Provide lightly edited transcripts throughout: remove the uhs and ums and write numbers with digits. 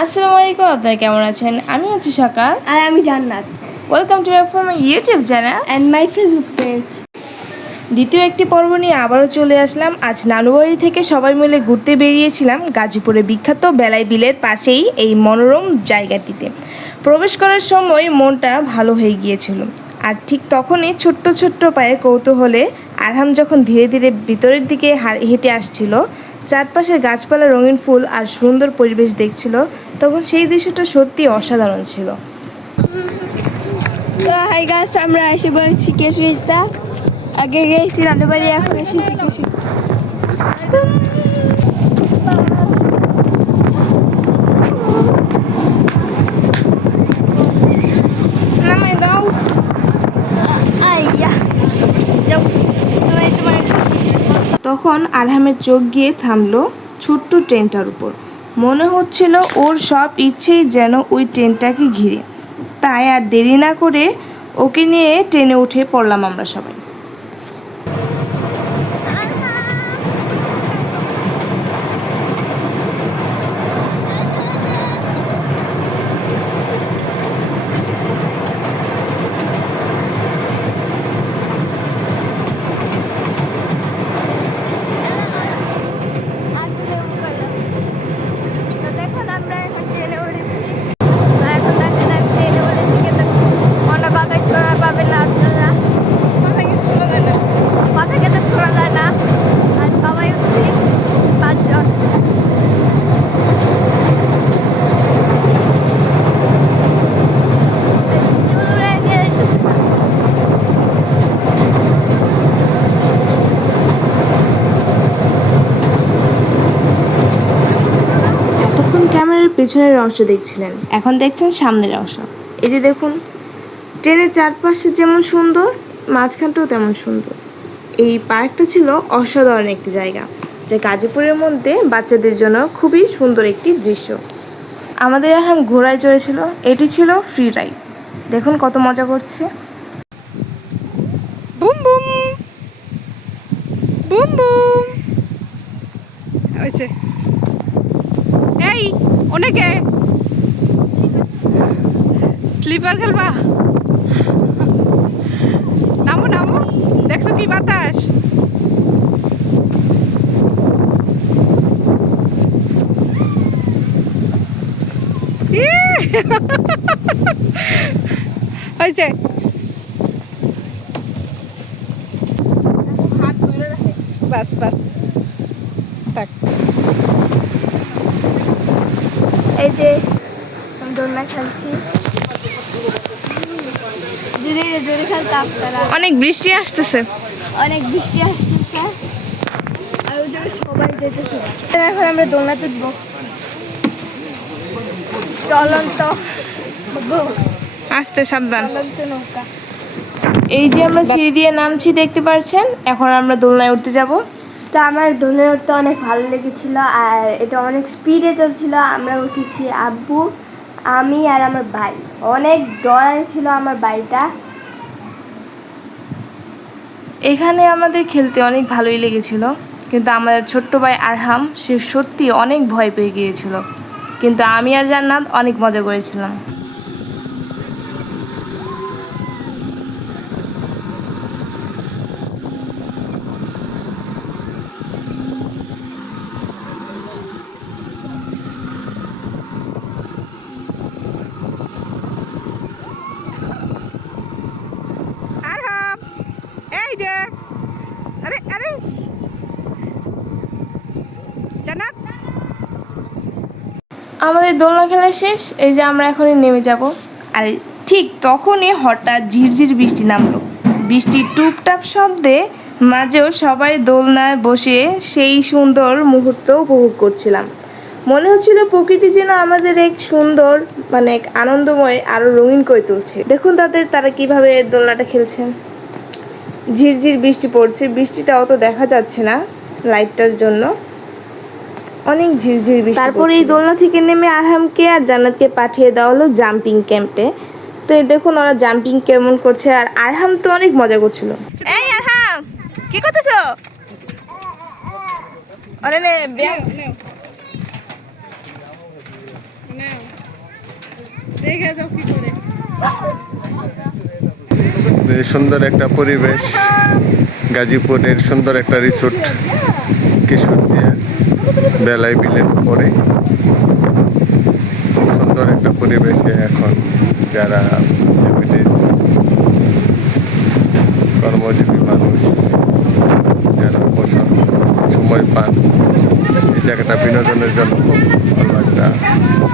আসসালামু আলাইকুম, আপনারা কেমন আছেন? আমি হচ্ছি সকাল আর আমি জান্নাত। Welcome to back for my YouTube channel and my Facebook page. দ্বিতীয় একটি পর্ব নিয়ে আবারও চলে আসলাম। আজ নানুবাড়ি থেকে সবাই মিলে ঘুরতে বেরিয়েছিলাম গাজীপুরের বিখ্যাত বেলাই বিলের পাশেই এই মনোরম জায়গাটিতে। প্রবেশ করার সময় মনটা ভালো হয়ে গিয়েছিল, আর ঠিক তখনই ছোট্ট ছোট্ট পায়ে কৌতূহলে আরহাম যখন ধীরে ধীরে ভিতরের দিকে হেঁটে আসছিল, চারপাশের গাছপালা, রঙিন ফুল আর সুন্দর পরিবেশ দেখছিল, তখন সেই দৃশ্যটা সত্যি অসাধারণ ছিল। তো হাই গাছ, আমরা এসে বলছি কেশুইতা। আগে গিয়েছি নানুবাড়ি, এখন এসেছি কেশু। নামাই দাও। তখন আরহামের চোখ গিয়ে থামলো ছোট্ট ট্রেনটার উপর। মনে হচ্ছিল ওর সব ইচ্ছেই যেন ওই ট্রেনটাকে ঘিরে। তাই আর দেরি না করে ওকে নিয়ে ট্রেনে উঠে পড়লাম আমরা সবাই। ক্যামেরার পেছনের অংশ দেখছিলেন, এখন দেখছেন সামনের অংশ। এই যে দেখুন, ট্রেনের চারপাশে যেমন সুন্দর, মাঝখানটাও তেমন সুন্দর। এই পার্কটা ছিল অসাধারণ একটি জায়গা, যা গাজীপুরের মধ্যে বাচ্চাদের জন্য খুবই সুন্দর একটি দৃশ্য। আমাদের এখন ঘোড়ায় চড়েছিল, এটি ছিল ফ্রি রাইড। দেখুন কত মজা করছে। বুম বুম বুম বুম হয়েছে। এই অনেকে স্লিপার খেলবা? নামো নামো, দেখছো কি বাতাস। হয়েছে। বাস বাস থাক। এই যে দোলনা খেলছি, যদি জোরে খেলতে আপনারা। অনেক বৃষ্টি আসতেছে, অনেক বৃষ্টি আসতেছে আর ওই জন্য সবাই যেতেছে। এখন আমরা দোলনাতে উঠবো। চলন্ত আসতে সাবধান। চলন্ত নৌকা। এই যে আমরা সিঁড়ি দিয়ে নামছি, দেখতে পাচ্ছেন। এখন আমরা দোলনায় উঠতে যাব। তো আমার দোলনায় উঠতে অনেক ভালো লেগেছিল, আর এটা অনেক স্পিডে চলছিল। আমরা উঠেছি আব্বু, আমি আর আমার ভাই। অনেক ডরাই ছিল আমার ভাইটা। এখানে আমাদের খেলতে অনেক ভালোই লেগেছিল, কিন্তু আমাদের ছোট্ট ভাই আরহাম সে সত্যি অনেক ভয় পেয়ে গিয়েছিল, কিন্তু আমি আর জান্নাত অনেক মজা করেছিলাম। আরহাম, এই যে, আরে আরে জান্নাত, আমাদের দোলনা খেলা শেষ। এই যে আমরা এখনই নেমে যাব। আর ঠিক তখনই হঠাৎ ঝিরঝির বৃষ্টি নামলো। বৃষ্টির টুপটাপ শব্দে মাঝেও সবাই দোলনায় বসে সেই সুন্দর মুহূর্ত উপভোগ করছিলাম। মনে হচ্ছিল প্রকৃতি যেন আমাদের এক সুন্দর, মানে এক আনন্দময় আরও রঙিন করে তুলছে। দেখুন তারা কিভাবে দোলনাটা খেলছেন। ঝিরঝির বৃষ্টি পড়ছে, বৃষ্টিটা অত দেখা যাচ্ছে না লাইটটার জন্য। অনেক ঝিরঝির বৃষ্টি। তারপরে এই দোলনা থেকে নেমে আরহামকে আর জান্নাতকে পাঠিয়ে দেওয়া হলো জাম্পিং ক্যাম্পে। তো এই দেখুন ওরা জাম্পিং কেমন করছে, আর আরহাম তো অনেক মজা করছিল। এই আরহাম, কি করতেছো? আরে নে ব্যায়াম এই সুন্দর একটা পরিবেশ, গাজীপুরের সুন্দর একটা রিসোর্ট কিশোরদিয়া বেলাই বিলের উপরে। খুব সুন্দর একটা পরিবেশে এখন যারা কর্মজীবী মানুষ যারা অবসর সময় পান, এই জায়গাটা বিনোদনের জন্য খুব ভালো একটা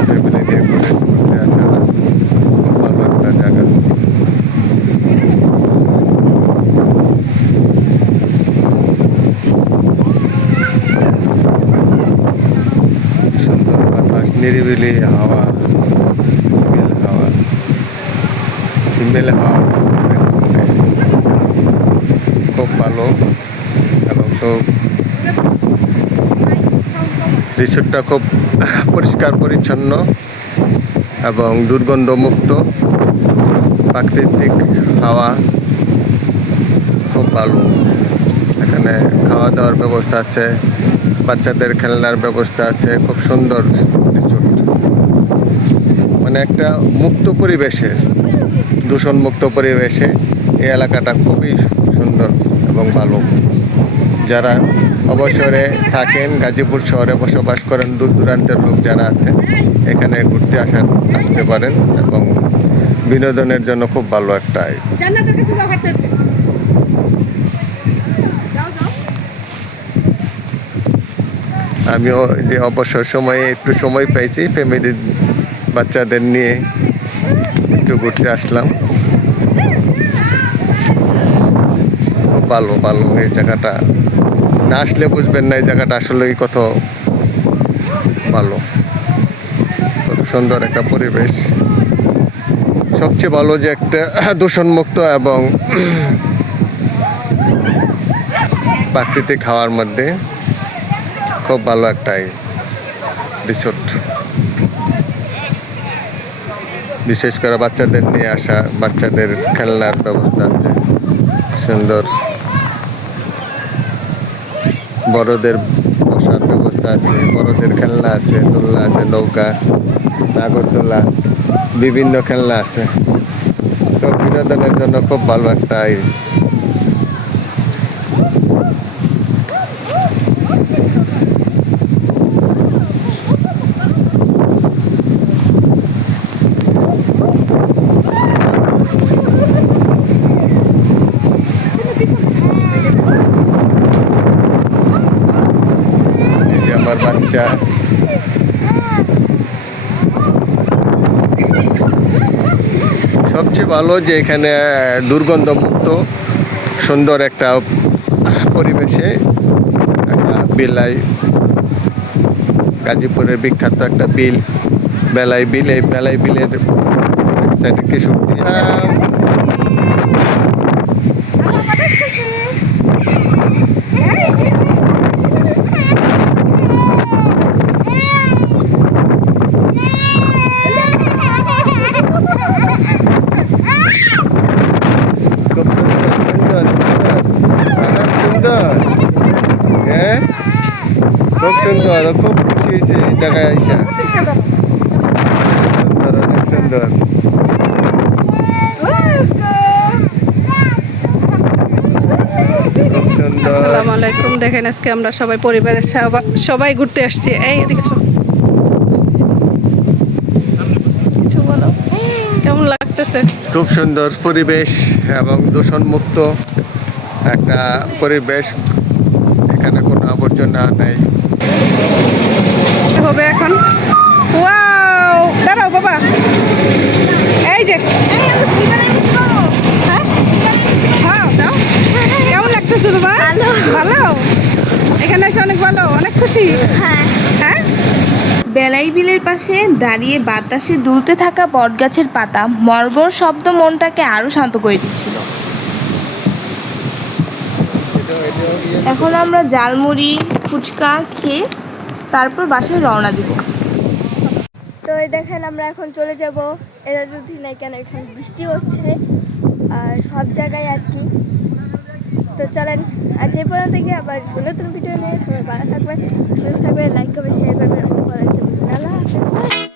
ফ্যামিলি নিয়ে ঘুরতে আসা খুব ভালো একটা জায়গা। সুন্দর বাতাস, নিরিবিলি হাওয়া, হিমেল হাওয়া খুব ভালো। এবং সব রিসোর্টটা খুব পরিষ্কার পরিচ্ছন্ন এবং দুর্গন্ধমুক্ত, প্রাকৃতিক হাওয়া খুব ভালো। এখানে খাওয়া দাওয়ার ব্যবস্থা আছে, বাচ্চাদের খেলনার ব্যবস্থা আছে, খুব সুন্দর রিসোর্ট। মানে একটা মুক্ত পরিবেশে, দূষণমুক্ত পরিবেশে এই এলাকাটা খুবই সুন্দর এবং ভালো। যারা অবসরে থাকেন, গাজীপুর শহরে বসবাস করেন, দূর দূরান্তের লোক যারা আছেন এখানে ঘুরতে আসতে পারেন এবং বিনোদনের জন্য খুব ভালো একটা। আমিও যে অবসর সময়ে একটু সময় পাইছি, ফ্যামিলির বাচ্চাদের নিয়ে একটু ঘুরতে আসলাম। খুব ভালো ভালো এই জায়গাটা, না আসলে বুঝবেন না এই জায়গাটা আসলেই কত ভালো, কত সুন্দর একটা পরিবেশ। সবচেয়ে ভালো যে একটা দূষণমুক্ত এবং প্রাকৃতিক হাওয়ার মধ্যে খুব ভালো একটা রিসোর্ট। বিশেষ করে বাচ্চাদের নিয়ে আসা, বাচ্চাদের খেলনার ব্যবস্থা আছে সুন্দর, বড়দের বসার ব্যবস্থা আছে, বড়দের খেলনা আছে, দোলনা আছে, নৌকা, নাগরদোলা, বিভিন্ন খেলনা আছে। সব বিনোদনের জন্য খুব ভালো একটা আমার বাচ্চা সবচেয়ে ভালো যে এখানে দুর্গন্ধমুক্ত সুন্দর একটা পরিবেশে একটা বেলাই, গাজীপুরের বিখ্যাত একটা বিল, বেলাই বিল। এই বেলাই বিলের সাইডে কিশোরদিয়া খুব সুন্দর, খুব খুশি হয়েছে এই জায়গায় আইসা। সুন্দর, অনেক সুন্দর। আসসালামু আলাইকুম। দেখেন আজকে আমরা সবাই পরিবারের সবাই ঘুরতে আসছি। এই এদিকে কিছু বলো, কেমন লাগতেছে? খুব সুন্দর পরিবেশ এবং দূষণমুক্ত একটা পরিবেশ, এখানে কোনো আবর্জনা নেই। হবে এখন। ওয়াও, দাঁড়াও বাবা, এই যে হ্যাঁ দাও। কেমন লাগতেছে তোমার? ভালো। এখানে এসে অনেক ভালো, অনেক খুশি। হ্যাঁ, বেলাই বিলের পাশে দাঁড়িয়ে বাতাসে দুলতে থাকা বটগাছের পাতা মর্মর শব্দ মনটাকে আরো শান্ত করে দিচ্ছিল। এখন আমরা জালমুড়ি ফুচকা খেয়ে তারপর বাসায় রওনা দিব। তো এই দেখেন আমরা এখন চলে যাব। এটা যদি নাই কেন, এখন বৃষ্টি হচ্ছে আর সব জায়গায় আর কি। তো চলেন আজ এই পর্যন্ত থেকে, আবার নতুন ভিডিও নিয়ে সবাই ভালো থাকবেন, সুস্থ থাকবেন, লাইক করবেন, শেয়ার করবেন, আল্লাহ হাফেজ।